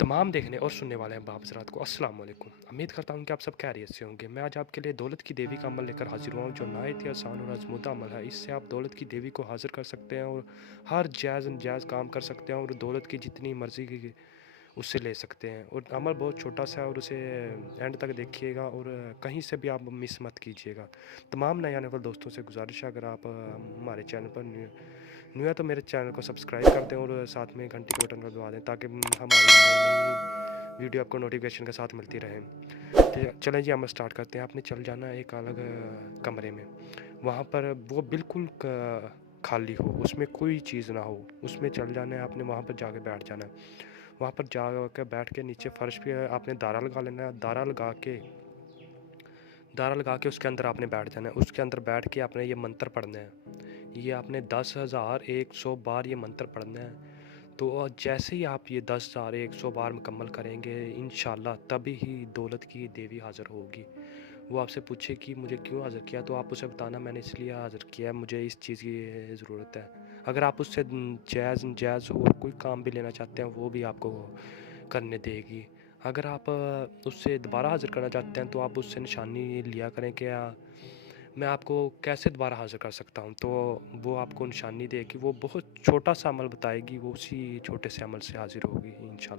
तमाम देखने और सुनने वाले हैं बाब हज़रात को अस्सलाम वालेकुम। उम्मीद करता हूँ कि आप सब खैरियत से होंगे। मैं आज आपके लिए दौलत की देवी का अमल लेकर हाज़िर हुआ हूँ, जो नहायत ही आसान और आज़मूदा अमल है। इससे आप दौलत की देवी को हाज़िर कर सकते हैं और हर जायज़ काम कर सकते हैं और दौलत की जितनी मर्ज़ी की उससे ले सकते हैं। और अमल बहुत छोटा-सा है और उसे एंड तक देखिएगा और कहीं से भी आप मिस मत कीजिएगा। तमाम नए आने वाले दोस्तों से गुज़ारिश है, अगर आप हमारे चैनल पर न्यू न्यू है तो मेरे चैनल को सब्सक्राइब कर दें और साथ में घंटी के बटन को दबा दें, ताकि हमारी नई-नई वीडियो आपको नोटिफिकेशन के साथ मिलती रहे। तो चलें जी, हम स्टार्ट करते हैं। आपने चल जाना है एक अलग कमरे में। वहाँ पर वो बिल्कुल खाली हो, उसमें कोई चीज़ ना हो, उसमें चल जाना है आपने। वहाँ पर जाके बैठ जाना है। वहाँ पर जाकर बैठ के नीचे फ़र्श पे आपने दारा लगा लेना है। दारा लगा के उसके अंदर आपने बैठ जाना है। उसके अंदर बैठ के आपने ये मंत्र पढ़ना है। ये आपने 10,100 बार ये मंत्र पढ़ना है। तो जैसे ही आप ये 10,100 बार मुकम्मल करेंगे, इंशाल्लाह तभी ही दौलत की देवी हाज़िर होगी। वो आपसे पूछे कि मुझे क्यों हाज़िर किया, तो आप उसे बताना मैंने इसलिए हाज़िर किया है, मुझे इस चीज़ की ज़रूरत है। अगर आप उससे जायज़ और कोई काम भी लेना चाहते हैं, वो भी आपको करने देगी। अगर आप उससे दोबारा हाज़िर करना चाहते हैं, तो आप उससे निशानी लिया करें कि मैं आपको कैसे दोबारा हाज़िर कर सकता हूँ। तो वो आपको निशानी देगी, वो बहुत छोटा-सा अमल बताएगी, वो उसी छोटे से अमल से हाज़िर होगी इंशाल्लाह।